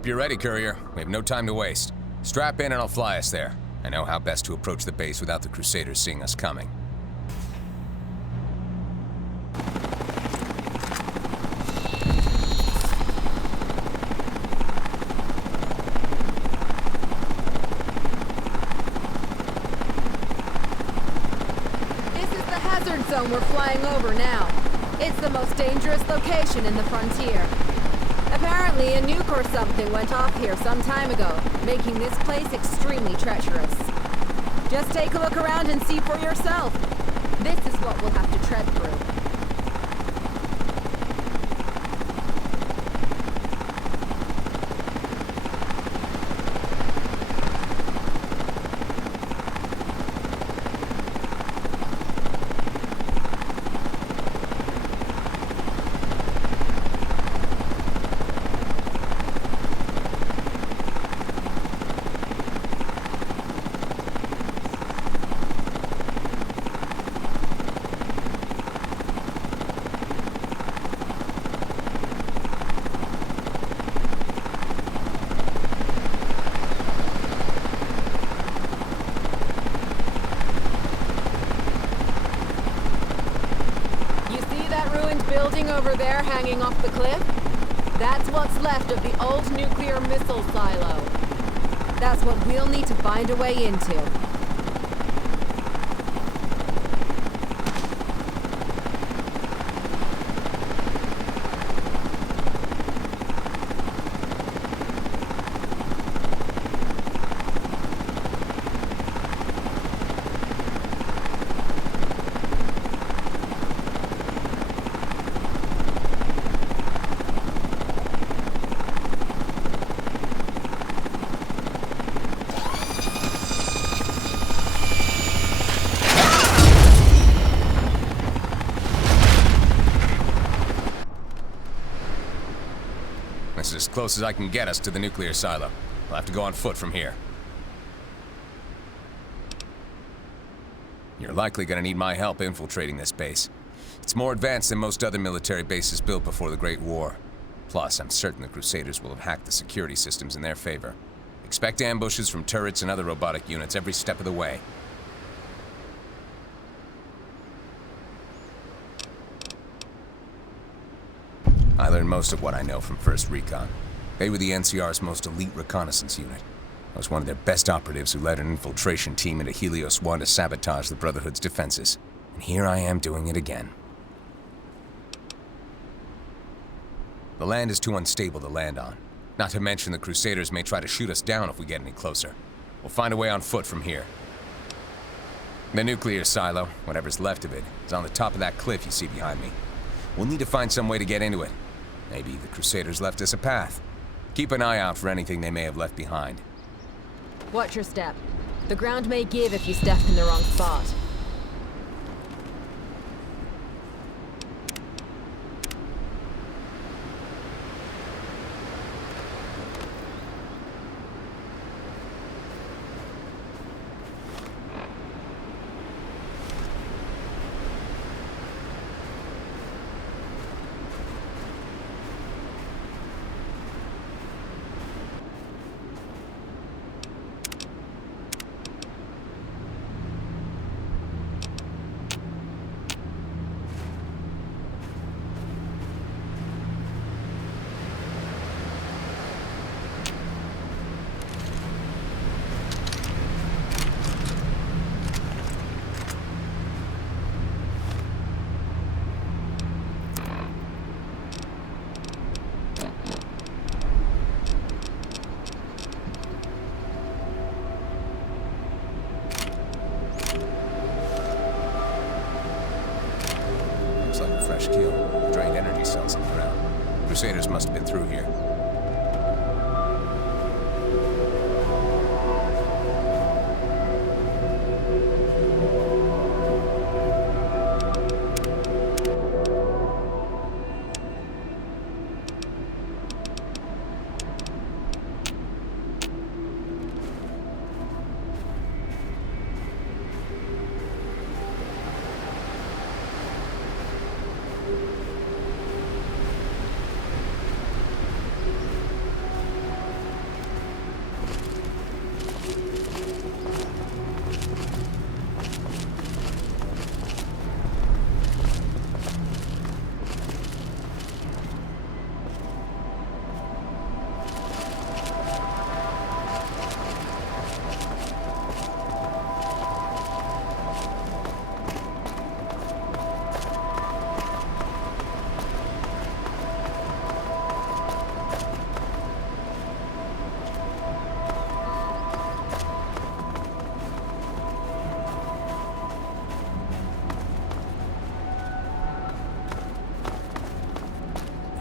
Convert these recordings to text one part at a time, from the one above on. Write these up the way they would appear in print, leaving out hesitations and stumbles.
Hope you're ready, Courier. We have no time to waste. Strap in and I'll fly us there. I know how best to approach the base without the Crusaders seeing us coming. This is the hazard zone we're flying over now. It's the most dangerous location in the frontier. Apparently, a nuke or something went off here some time ago, making this place extremely treacherous. Just take a look around and see for yourself. This is what we'll have to tread through. Building over there hanging off the cliff? That's what's left of the old nuclear missile silo. That's what we'll need to find a way into. This is as close as I can get us to the nuclear silo. We'll have to go on foot from here. You're likely gonna need my help infiltrating this base. It's more advanced than most other military bases built before the Great War. Plus, I'm certain the Crusaders will have hacked the security systems in their favor. Expect ambushes from turrets and other robotic units every step of the way. I learned most of what I know from 1st Recon. They were the NCR's most elite reconnaissance unit. I was one of their best operatives who led an infiltration team into Helios 1 to sabotage the Brotherhood's defenses. And here I am doing it again. The land is too unstable to land on. Not to mention the Crusaders may try to shoot us down if we get any closer. We'll find a way on foot from here. The nuclear silo, whatever's left of it, is on the top of that cliff you see behind me. We'll need to find some way to get into it. Maybe the Crusaders left us a path. Keep an eye out for anything they may have left behind. Watch your step. The ground may give if you step in the wrong spot. Kill. Drained energy cells in the ground. Crusaders must have been through here.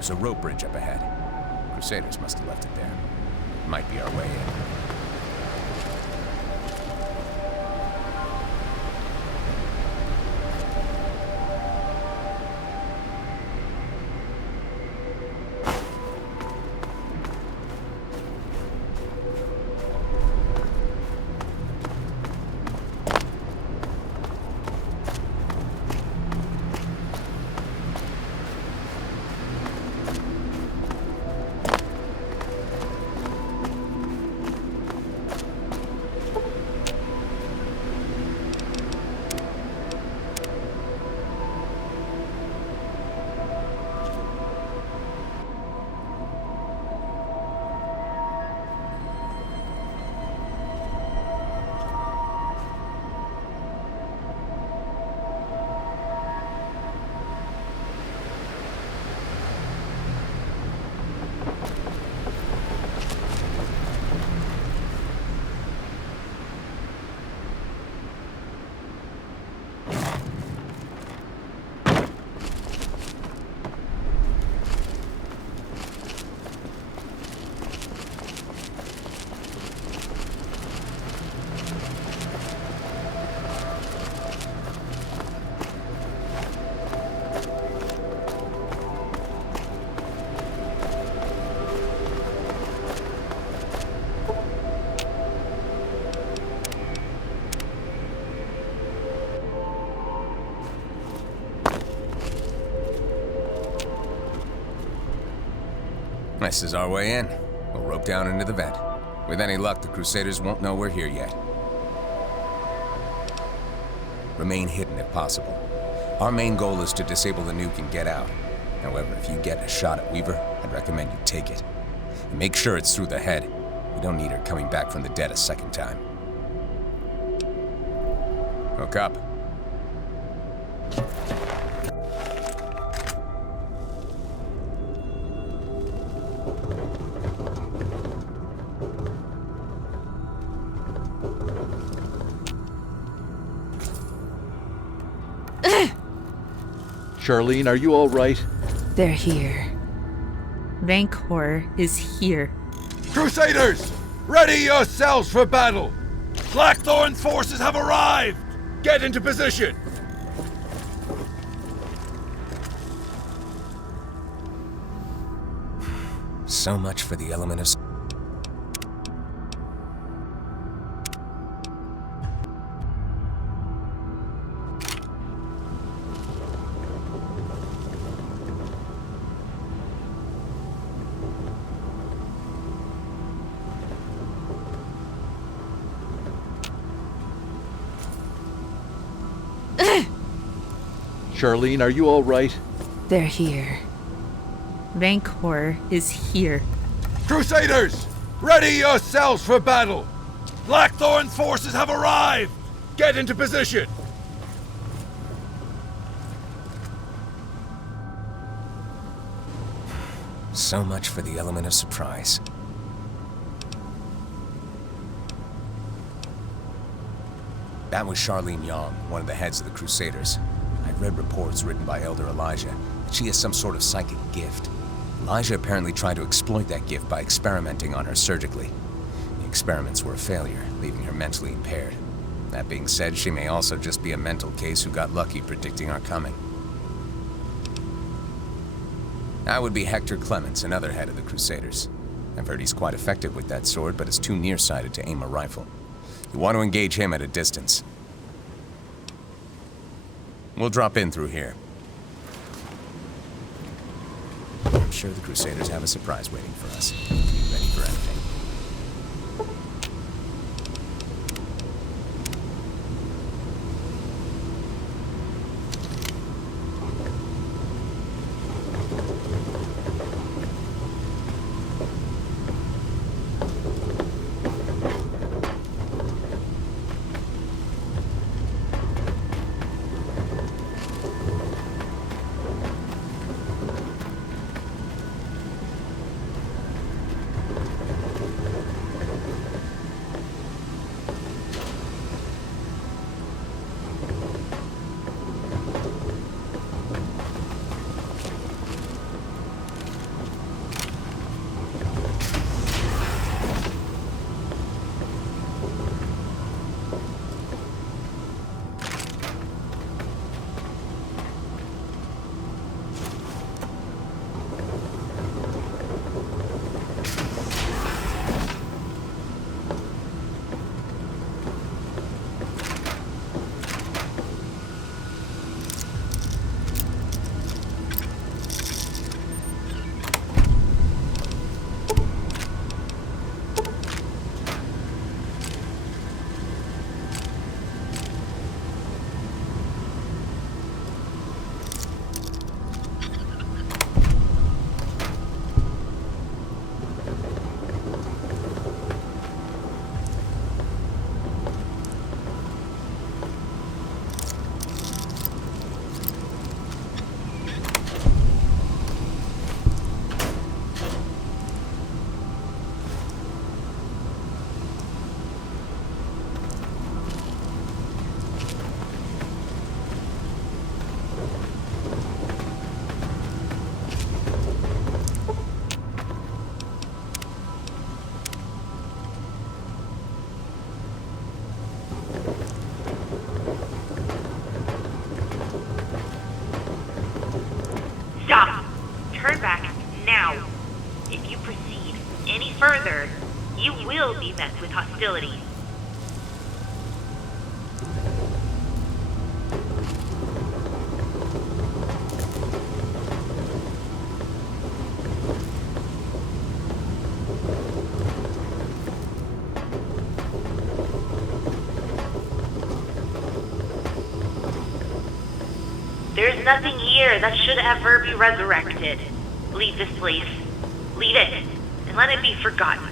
There's a rope bridge up ahead. Crusaders must have left it there. Might be our way in. This is our way in. We'll rope down into the vent. With any luck, the Crusaders won't know we're here yet. Remain hidden if possible. Our main goal is to disable the nuke and get out. However, if you get a shot at Weaver, I'd recommend you take it. And make sure it's through the head. We don't need her coming back from the dead a second time. Hook up. Charlene, are you all right? They're here. Rancor is here. Crusaders! Ready yourselves for battle! Blackthorn's forces have arrived! Get into position! So much for the element of... Charlene, are you all right? They're here. Rancor is here. Crusaders! Ready yourselves for battle! Blackthorn's forces have arrived! Get into position! So much for the element of surprise. That was Charlene Young, one of the heads of the Crusaders. I've read reports written by Elder Elijah that she has some sort of psychic gift. Elijah apparently tried to exploit that gift by experimenting on her surgically. The experiments were a failure, leaving her mentally impaired. That being said, she may also just be a mental case who got lucky predicting our coming. That would be Hector Clements, another head of the Crusaders. I've heard he's quite effective with that sword, but is too nearsighted to aim a rifle. You want to engage him at a distance. We'll drop in through here. I'm sure the Crusaders have a surprise waiting for us. Be ready for anything. met with hostility. There's nothing here that should ever be resurrected. Leave this place. Leave it, and let it be forgotten.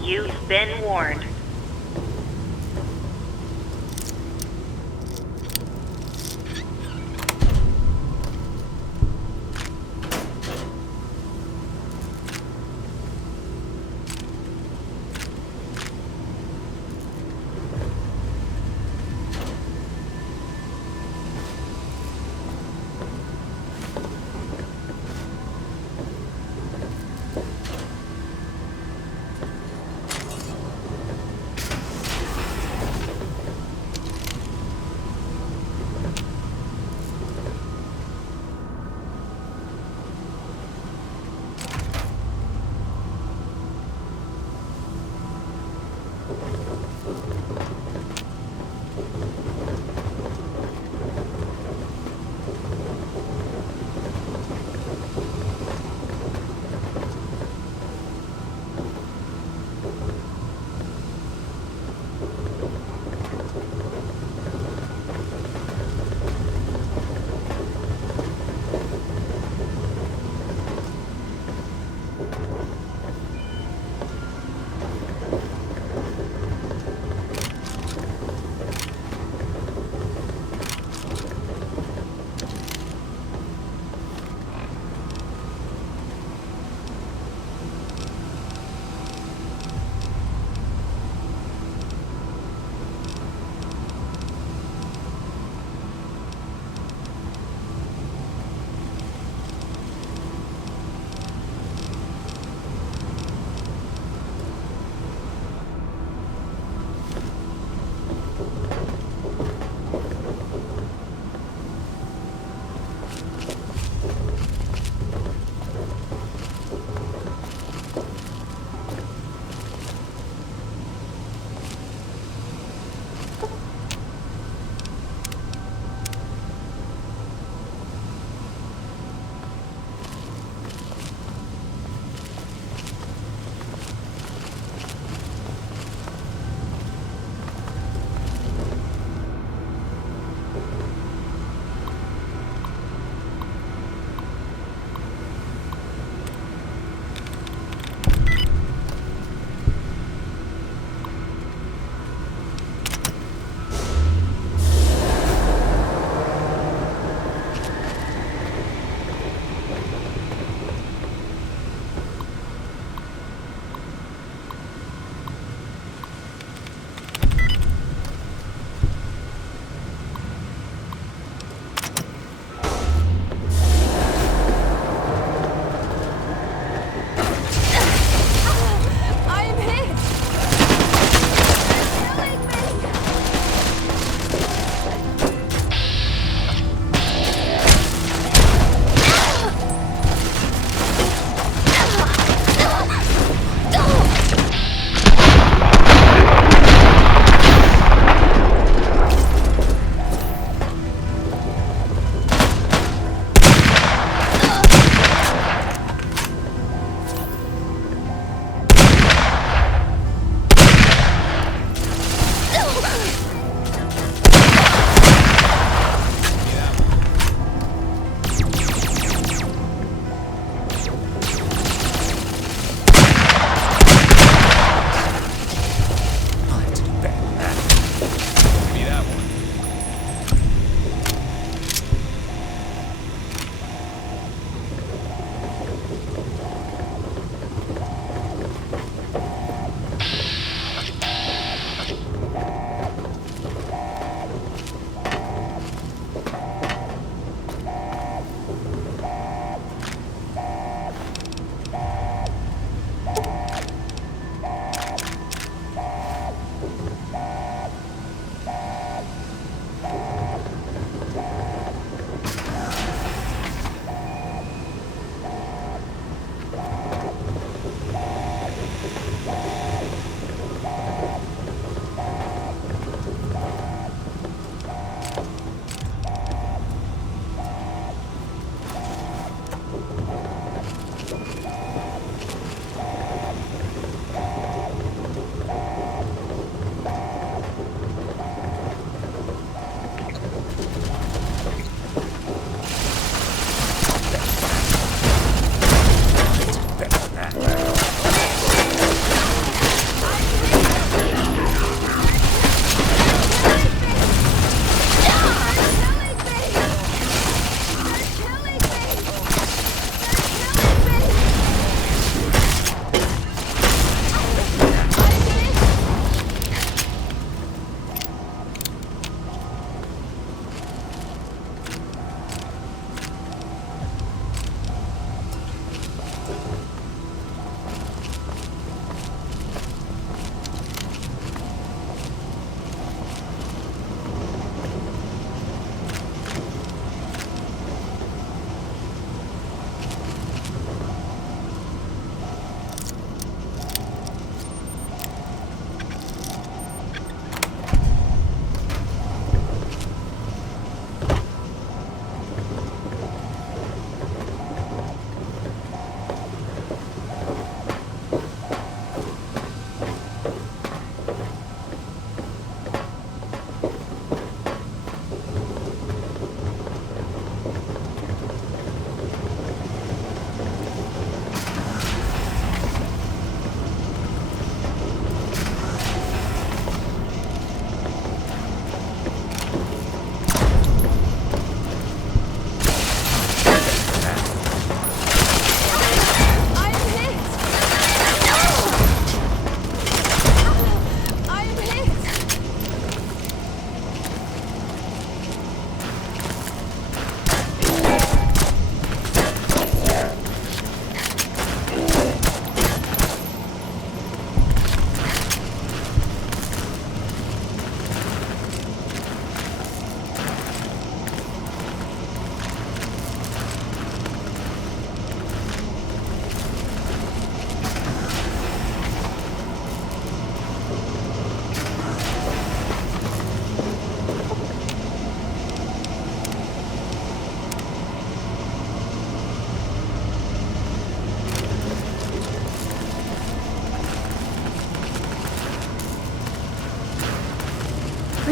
You've been warned.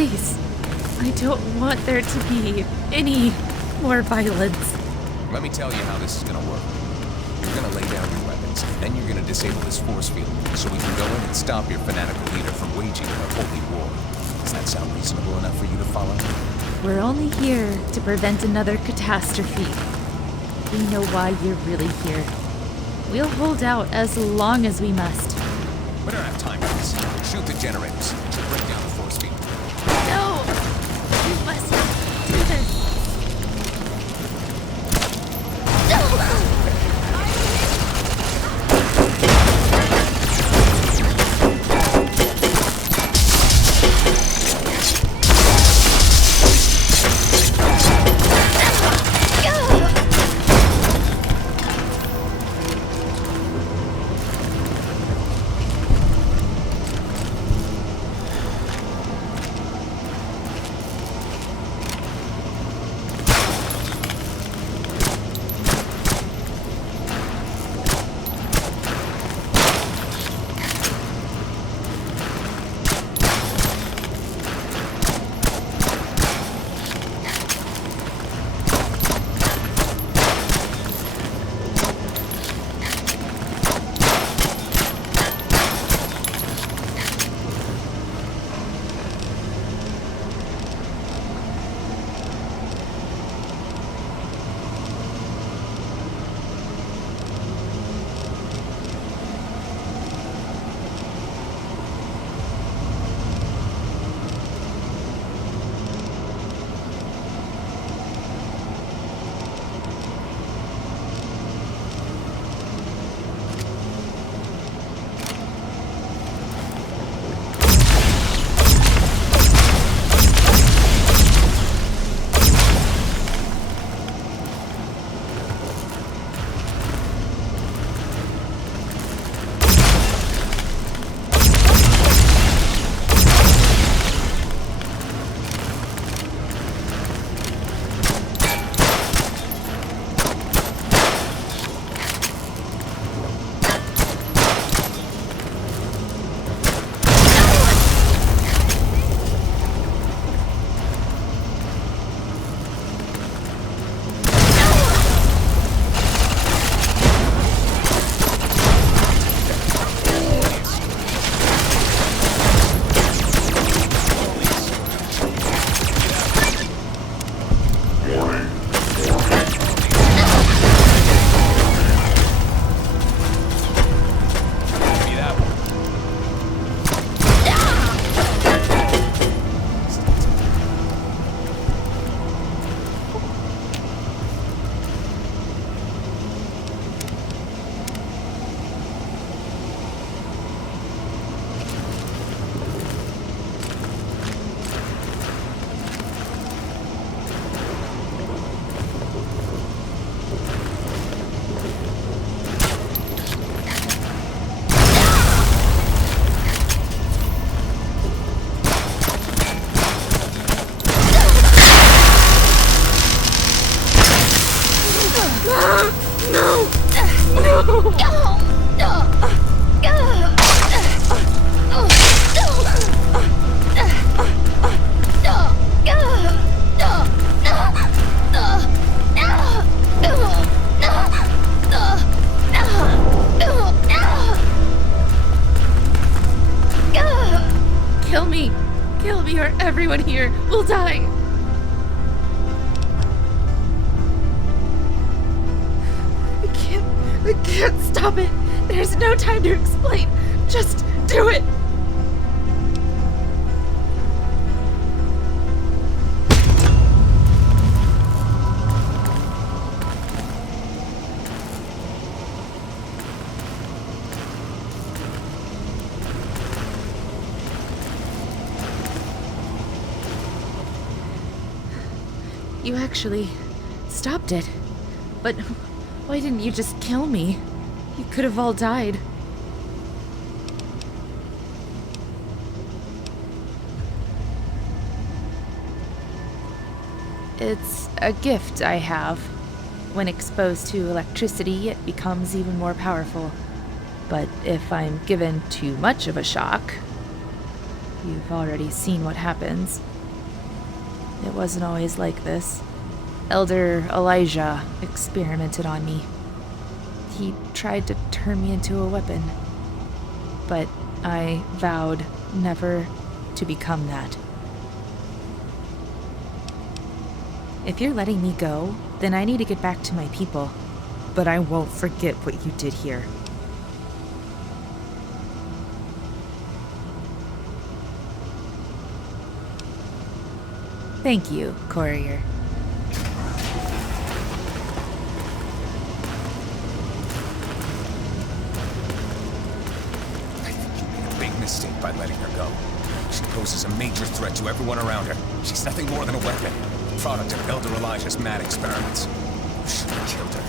Please. I don't want there to be any more violence. Let me tell you how this is gonna work. You're gonna lay down your weapons, then you're gonna disable this force field so we can go in and stop your fanatical leader from waging a holy war. Does that sound reasonable enough for you to follow? We're only here to prevent another catastrophe. We know why you're really here. We'll hold out as long as we must. We don't have time for this. Shoot the generators. Break down the force field. No! We must do this. Everyone here will die. I can't stop it. There's no time to explain. Just do it. You actually stopped it. But why didn't you just kill me? You could have all died. It's a gift I have. When exposed to electricity, it becomes even more powerful. But if I'm given too much of a shock, you've already seen what happens. It wasn't always like this. Elder Elijah experimented on me. He tried to turn me into a weapon. But I vowed never to become that. If you're letting me go, then I need to get back to my people. But I won't forget what you did here. Thank you, Courier. I think you made a big mistake by letting her go. She poses a major threat to everyone around her. She's nothing more than a weapon. Product of Elder Elijah's mad experiments. You should have killed her.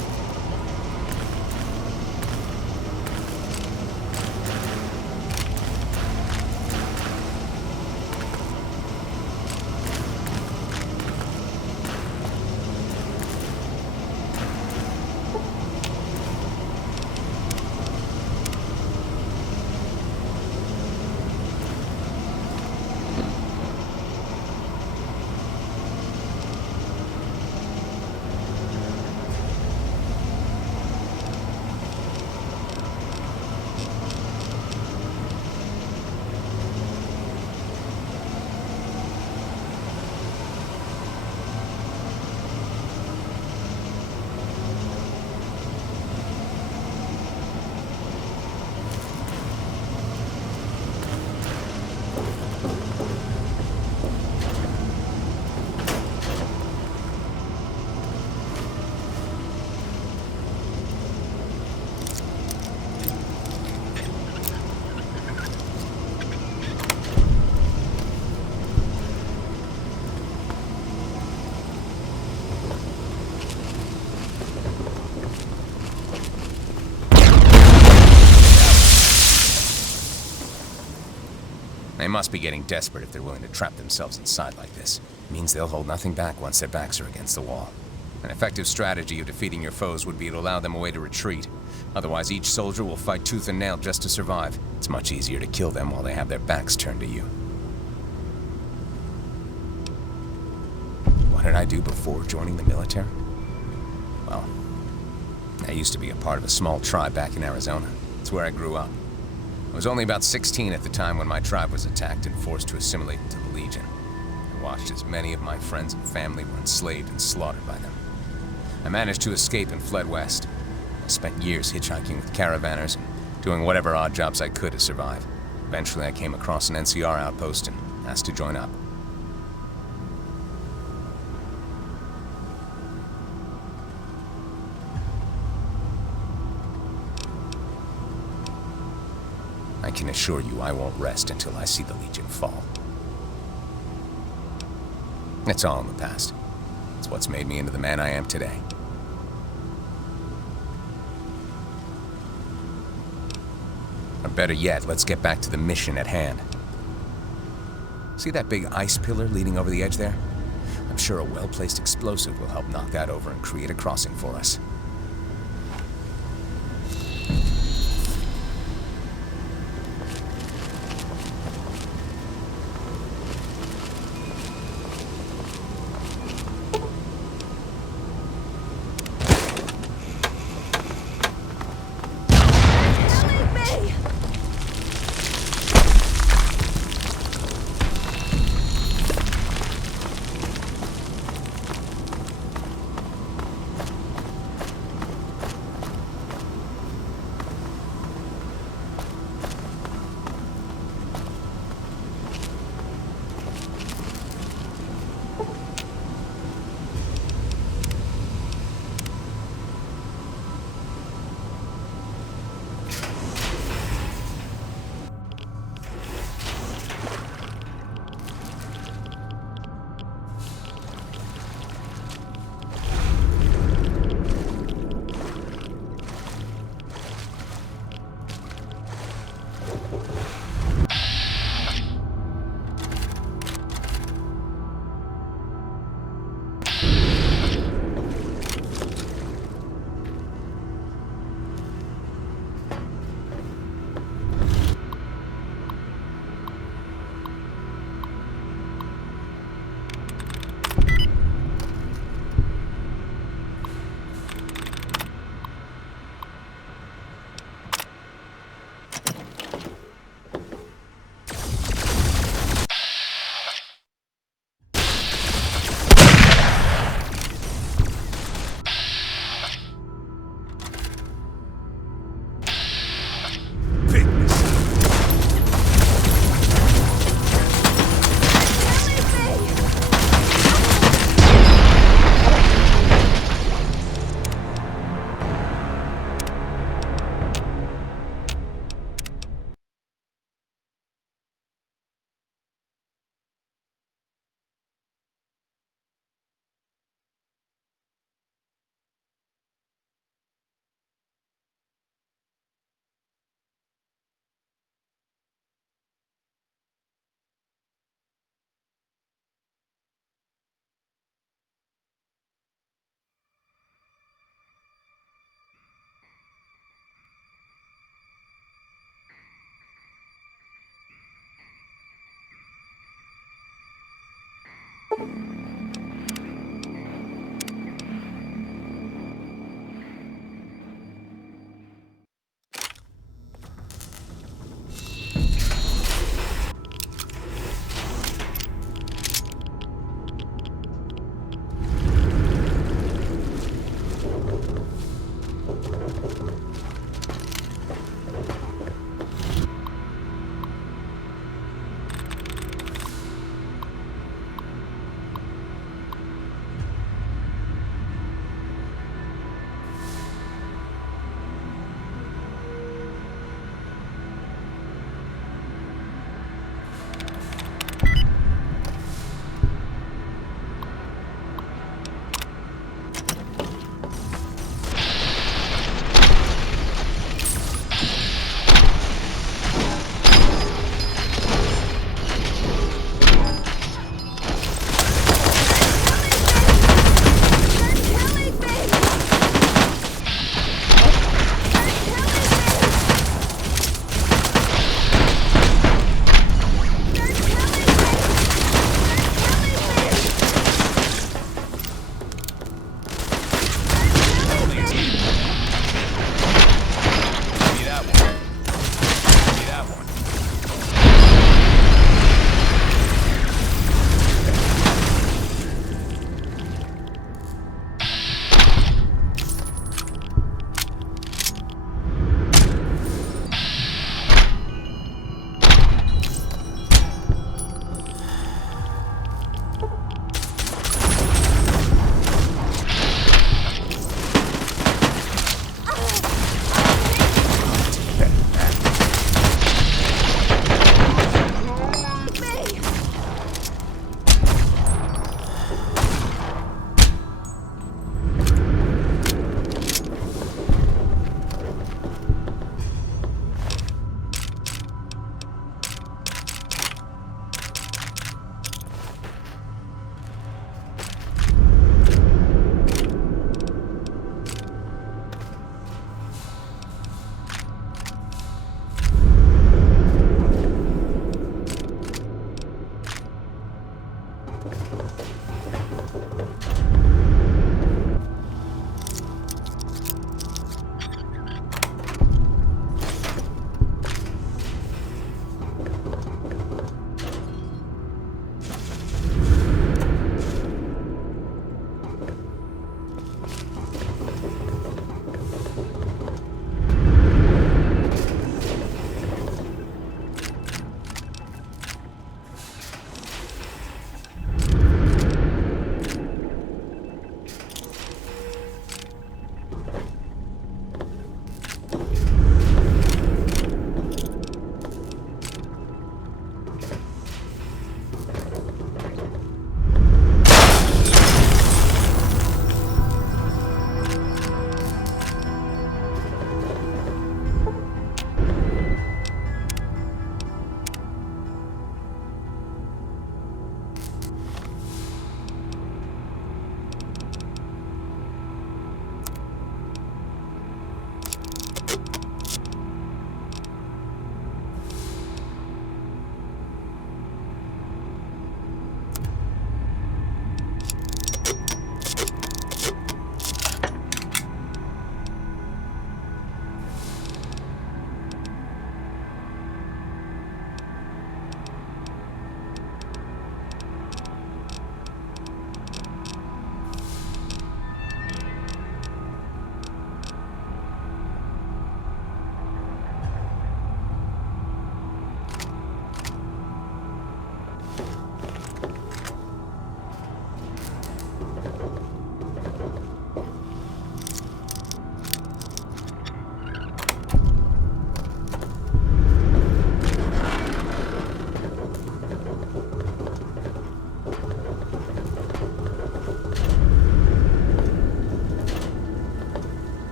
They must be getting desperate if they're willing to trap themselves inside like this. It means they'll hold nothing back once their backs are against the wall. An effective strategy of defeating your foes would be to allow them a way to retreat. Otherwise, each soldier will fight tooth and nail just to survive. It's much easier to kill them while they have their backs turned to you. What did I do before joining the military? Well, I used to be a part of a small tribe back in Arizona. It's where I grew up. I was only about 16 at the time when my tribe was attacked and forced to assimilate into the Legion. I watched as many of my friends and family were enslaved and slaughtered by them. I managed to escape and fled west. I spent years hitchhiking with caravanners and doing whatever odd jobs I could to survive. Eventually I came across an NCR outpost and asked to join up. I can assure you I won't rest until I see the Legion fall. It's all in the past. It's what's made me into the man I am today. Or better yet, let's get back to the mission at hand. See that big ice pillar leaning over the edge there? I'm sure a well-placed explosive will help knock that over and create a crossing for us.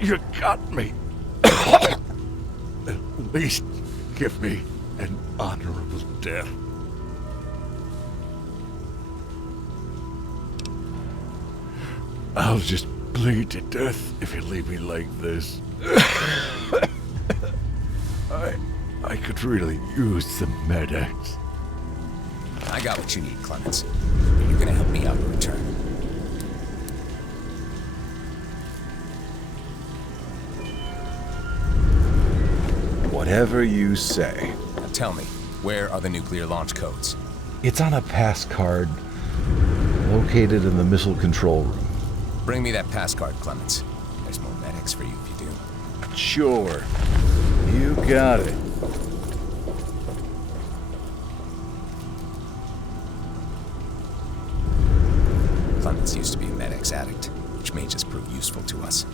You got me. At least give me an honorable death. I'll just bleed to death if you leave me like this. I could really use some medics. I got what you need, Clements. You're gonna help me out in return. Whatever you say. Now tell me, where are the nuclear launch codes? It's on a pass card located in the missile control room. Bring me that pass card, Clements. There's more medics for you if you do. Sure. You got it. Clements used to be a medics addict, which may just prove useful to us.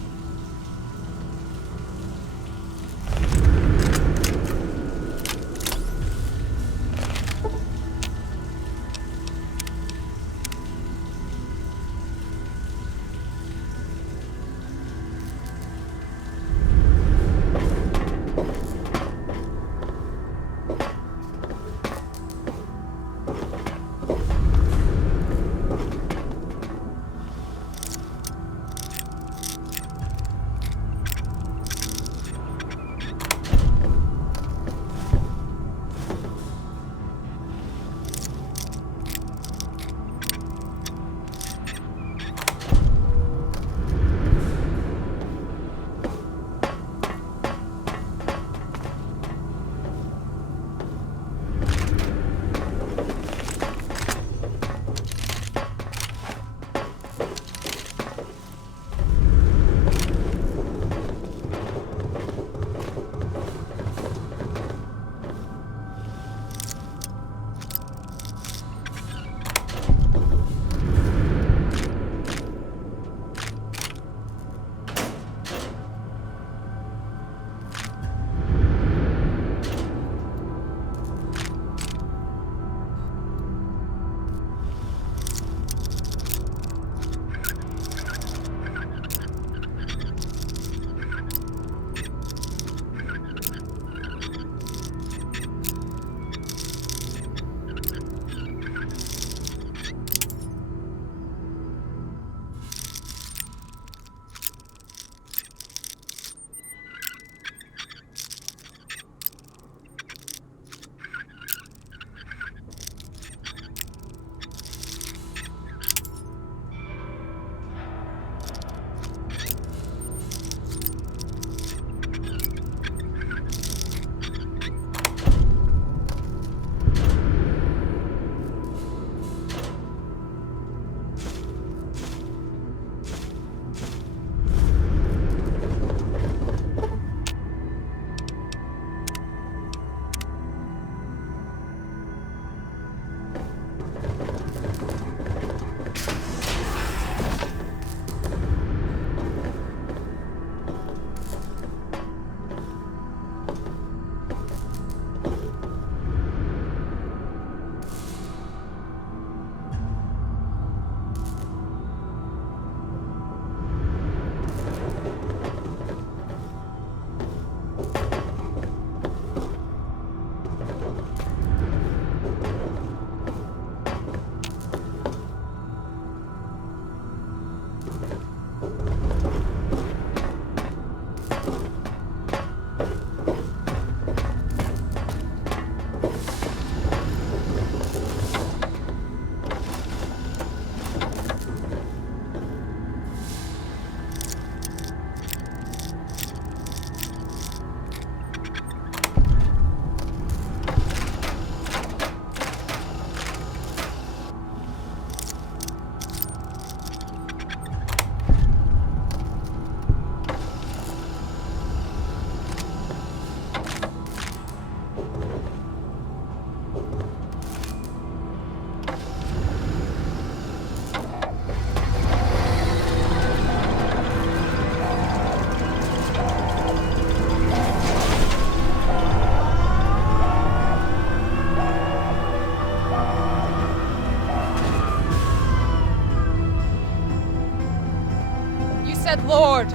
Lord.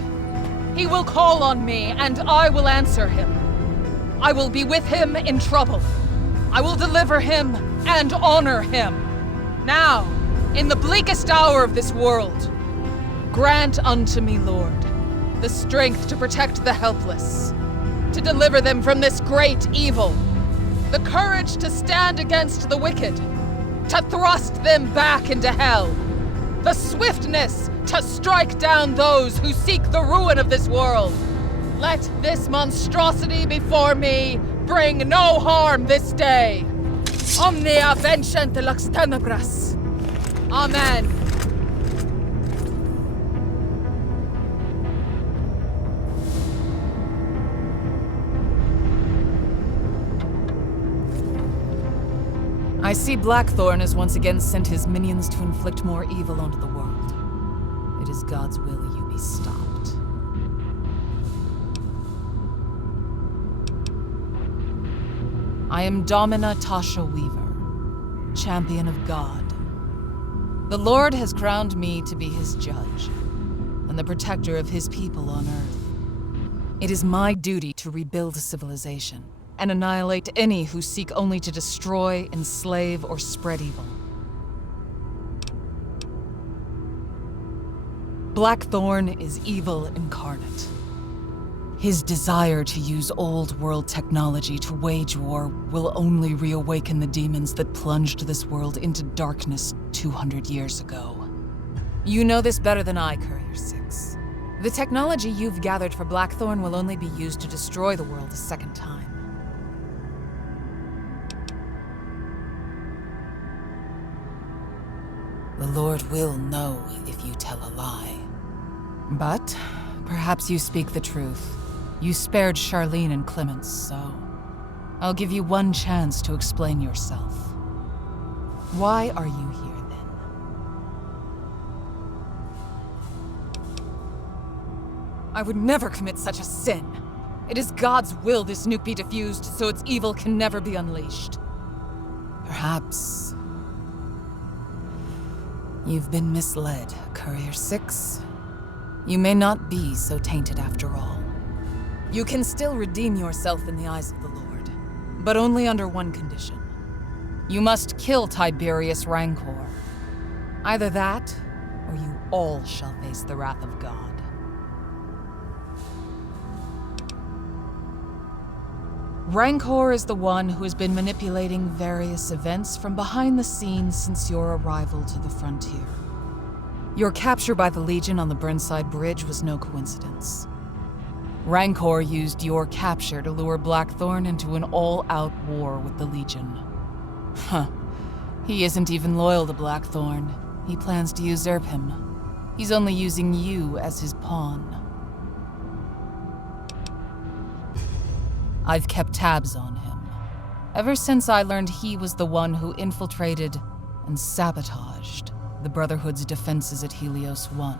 He will call on me, and I will answer him. I will be with him in trouble. I will deliver him and honor him. Now, in the bleakest hour of this world, grant unto me, Lord, the strength to protect the helpless, to deliver them from this great evil, the courage to stand against the wicked, to thrust them back into hell, the swiftness to strike down those who seek the ruin of this world. Let this monstrosity before me bring no harm this day. Omnia vencent lux tenebras. Amen. I see Blackthorn has once again sent his minions to inflict more evil onto the world. It is God's will you be stopped. I am Domina Tasha Weaver, champion of God. The Lord has crowned me to be his judge, and the protector of his people on Earth. It is my duty to rebuild civilization, and annihilate any who seek only to destroy, enslave, or spread evil. Blackthorn is evil incarnate. His desire to use old world technology to wage war will only reawaken the demons that plunged this world into darkness 200 years ago. You know this better than I, Courier 6. The technology you've gathered for Blackthorn will only be used to destroy the world a second time. The Lord will know if you tell a lie. But perhaps you speak the truth. You spared Charlene and Clements, so I'll give you one chance to explain yourself. Why are you here, then? I would never commit such a sin. It is God's will this nuke be defused so its evil can never be unleashed. Perhaps you've been misled, Courier 6. You may not be so tainted after all. You can still redeem yourself in the eyes of the Lord, but only under one condition. You must kill Tiberius Rancor. Either that, or you all shall face the wrath of God. Rancor is the one who has been manipulating various events from behind the scenes since your arrival to the frontier. Your capture by the Legion on the Burnside Bridge was no coincidence. Rancor used your capture to lure Blackthorn into an all-out war with the Legion. Huh. He isn't even loyal to Blackthorn. He plans to usurp him. He's only using you as his pawn. I've kept tabs on him, ever since I learned he was the one who infiltrated and sabotaged the Brotherhood's defenses at Helios 1.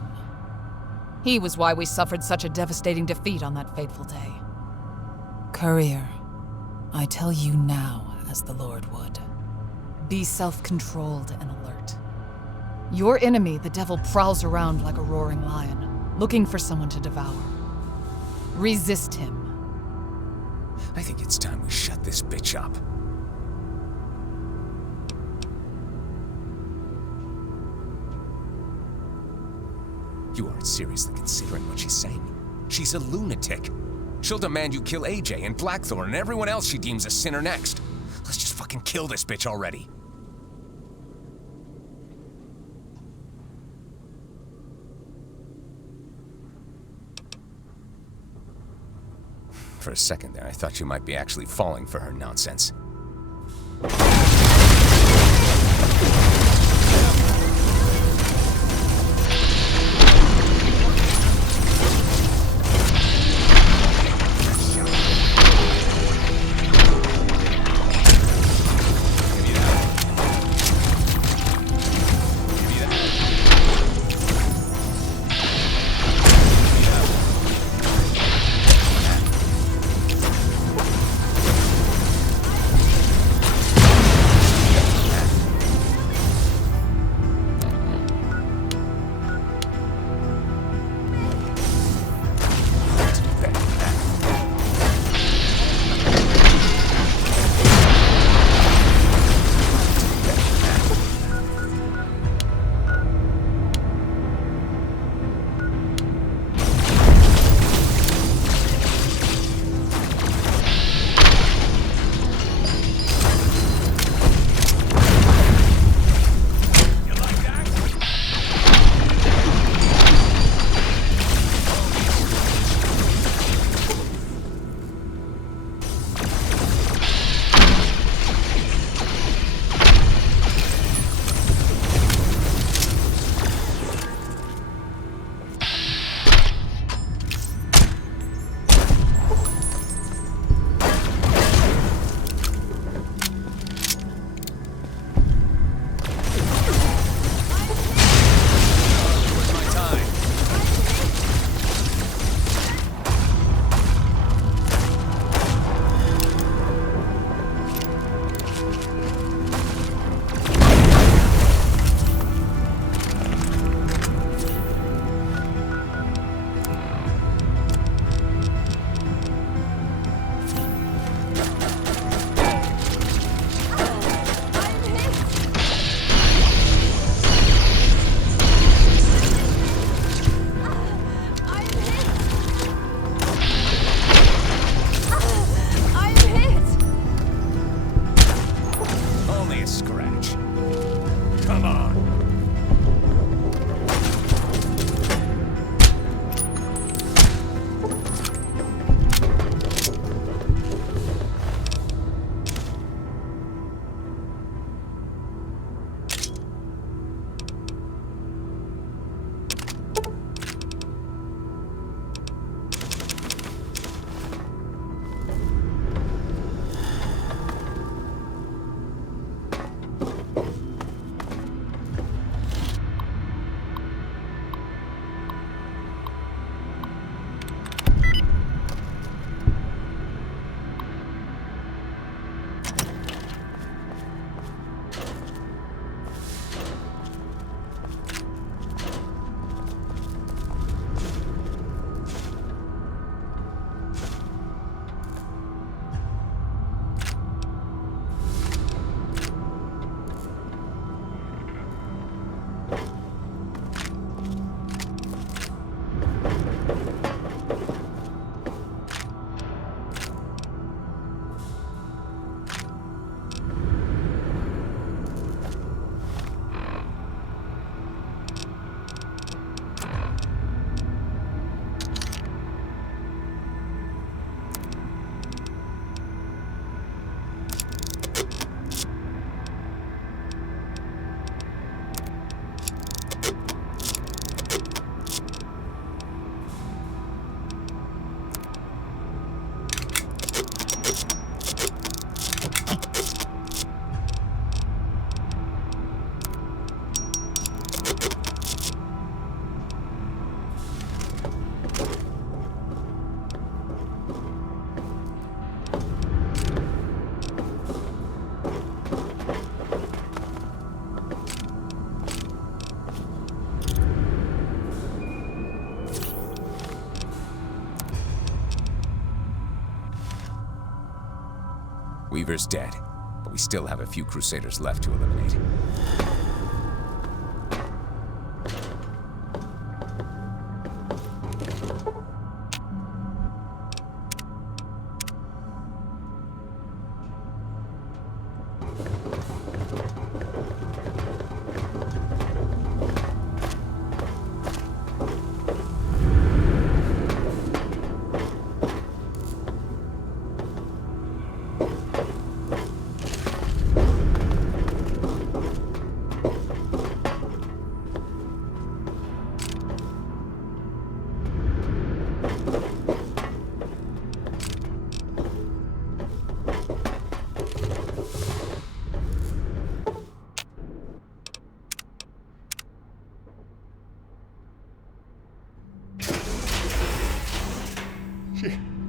He was why we suffered such a devastating defeat on that fateful day. Courier, I tell you now as the Lord would. Be self-controlled and alert. Your enemy, the devil, prowls around like a roaring lion, looking for someone to devour. Resist him. I think it's time we shut this bitch up. You aren't seriously considering what she's saying. She's a lunatic. She'll demand you kill AJ and Blackthorn and everyone else she deems a sinner next. Let's just fucking kill this bitch already. For a second there, I thought you might be actually falling for her nonsense. Weaver's dead, but we still have a few Crusaders left to eliminate.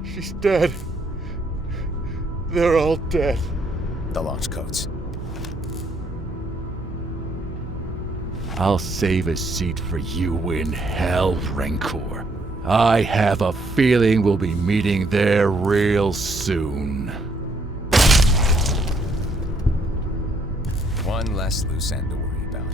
She's dead. They're all dead. The launch codes. I'll save a seat for you in hell, Rancor. I have a feeling we'll be meeting there real soon. One less loose end to worry about.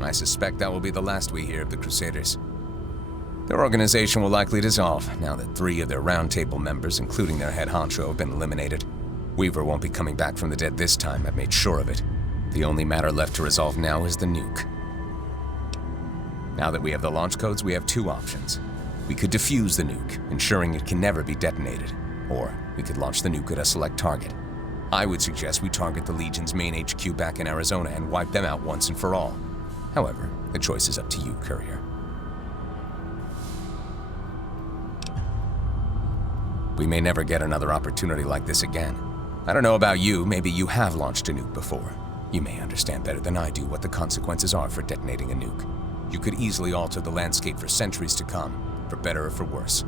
I suspect that will be the last we hear of the Crusaders. Their organization will likely dissolve, now that 3 of their Round Table members, including their head honcho, have been eliminated. Weaver won't be coming back from the dead this time, I've made sure of it. The only matter left to resolve now is the nuke. Now that we have the launch codes, we have 2 options. We could defuse the nuke, ensuring it can never be detonated. Or we could launch the nuke at a select target. I would suggest we target the Legion's main HQ back in Arizona and wipe them out once and for all. However, the choice is up to you, Courier. We may never get another opportunity like this again. I don't know about you, maybe you have launched a nuke before. You may understand better than I do what the consequences are for detonating a nuke. You could easily alter the landscape for centuries to come, for better or for worse.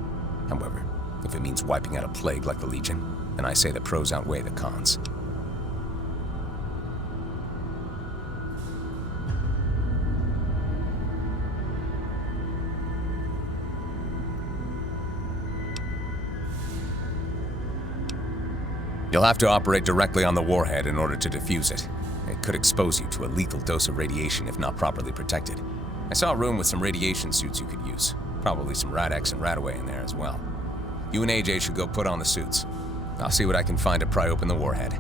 However, if it means wiping out a plague like the Legion, then I say the pros outweigh the cons. You'll have to operate directly on the warhead in order to defuse it. It could expose you to a lethal dose of radiation if not properly protected. I saw a room with some radiation suits you could use. Probably some Rad-X and Radaway in there as well. You and AJ should go put on the suits. I'll see what I can find to pry open the warhead.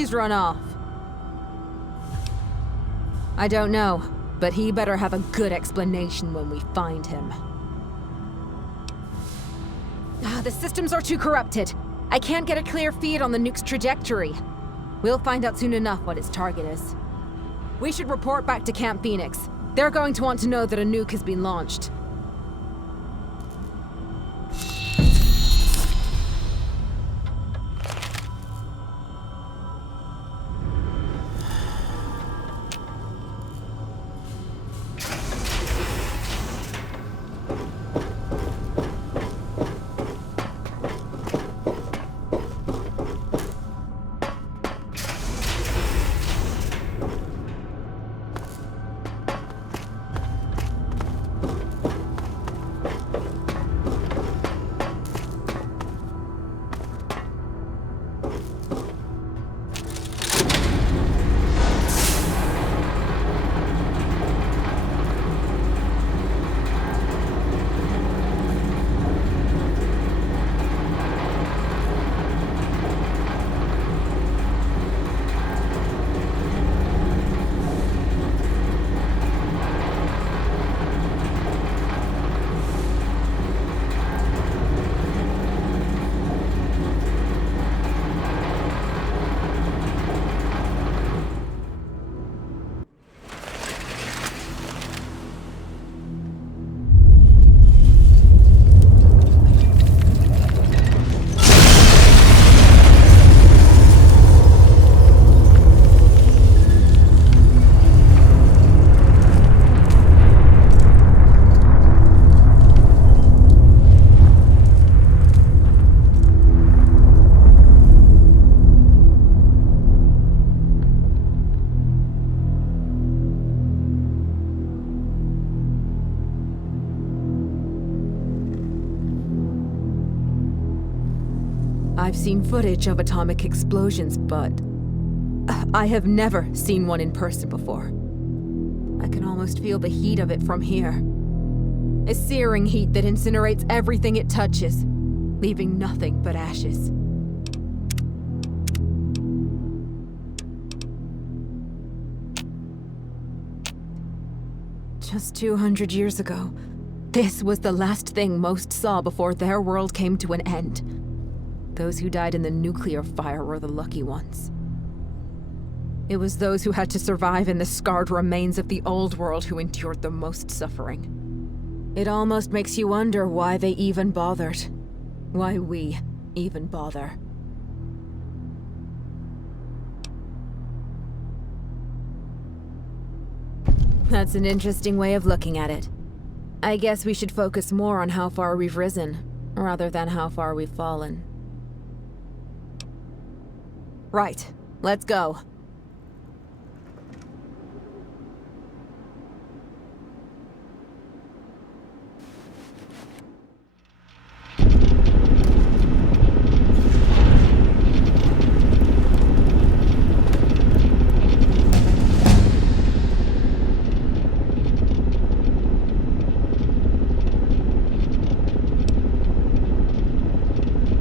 He's run off. I don't know, but he better have a good explanation when we find him. The systems are too corrupted. I can't get a clear feed on the nuke's trajectory. We'll find out soon enough what its target is. We should report back to Camp Phoenix. They're going to want to know that a nuke has been launched. I've seen footage of atomic explosions, but I have never seen one in person before. I can almost feel the heat of it from here. A searing heat that incinerates everything it touches, leaving nothing but ashes. Just 200 years ago, this was the last thing most saw before their world came to an end. Those who died in the nuclear fire were the lucky ones. It was those who had to survive in the scarred remains of the old world who endured the most suffering. It almost makes you wonder why they even bothered. Why we even bother. That's an interesting way of looking at it. I guess we should focus more on how far we've risen, rather than how far we've fallen. Right, let's go.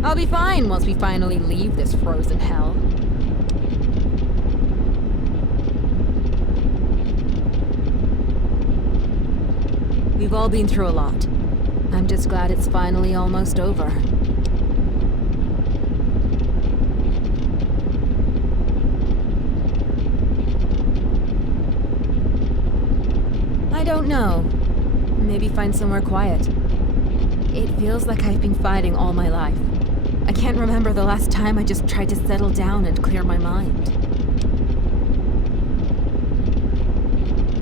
I'll be fine once we finally leave this frozen hell. We've all been through a lot. I'm just glad it's finally almost over. I don't know. Maybe find somewhere quiet. It feels like I've been fighting all my life. I can't remember the last time I just tried to settle down and clear my mind.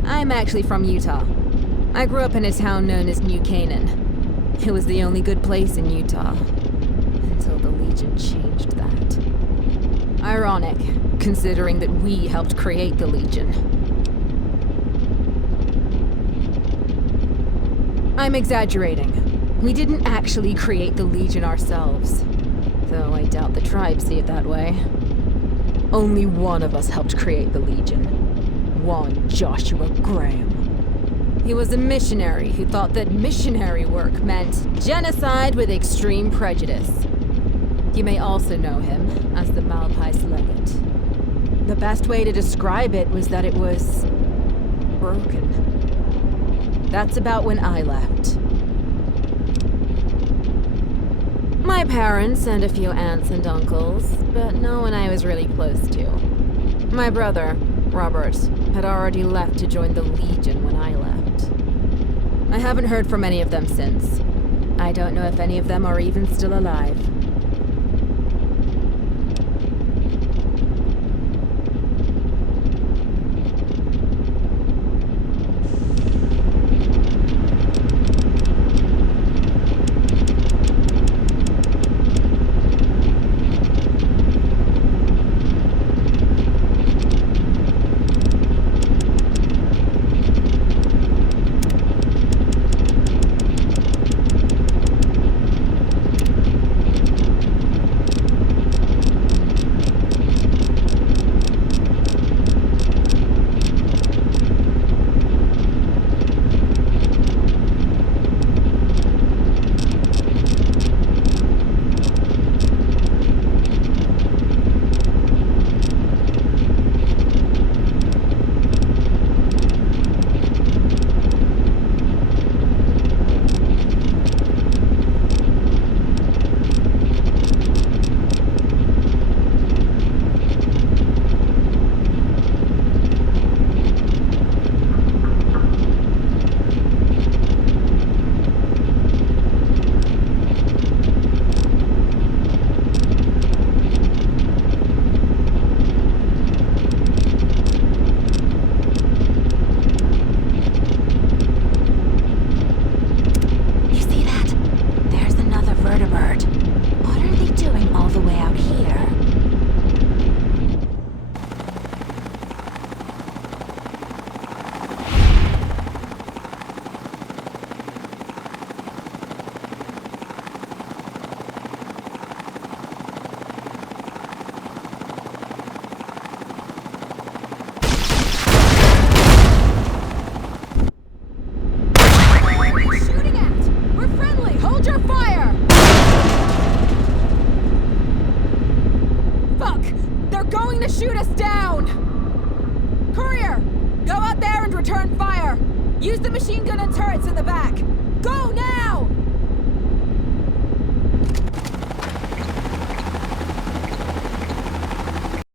I'm actually from Utah. I grew up in a town known as New Canaan. It was the only good place in Utah. Until the Legion changed that. Ironic, considering that we helped create the Legion. I'm exaggerating. We didn't actually create the Legion ourselves. Though I doubt the tribes see it that way. Only one of us helped create the Legion. One Joshua Graham. He was a missionary who thought that missionary work meant genocide with extreme prejudice. You may also know him as the Malpais Legate. The best way to describe it was that it was broken. That's about when I left. My parents and a few aunts and uncles, but no one I was really close to. My brother, Robert, had already left to join the Legion when I left. I haven't heard from any of them since. I don't know if any of them are even still alive. Shoot us down! Courier, go out there and return fire! Use the machine gun and turret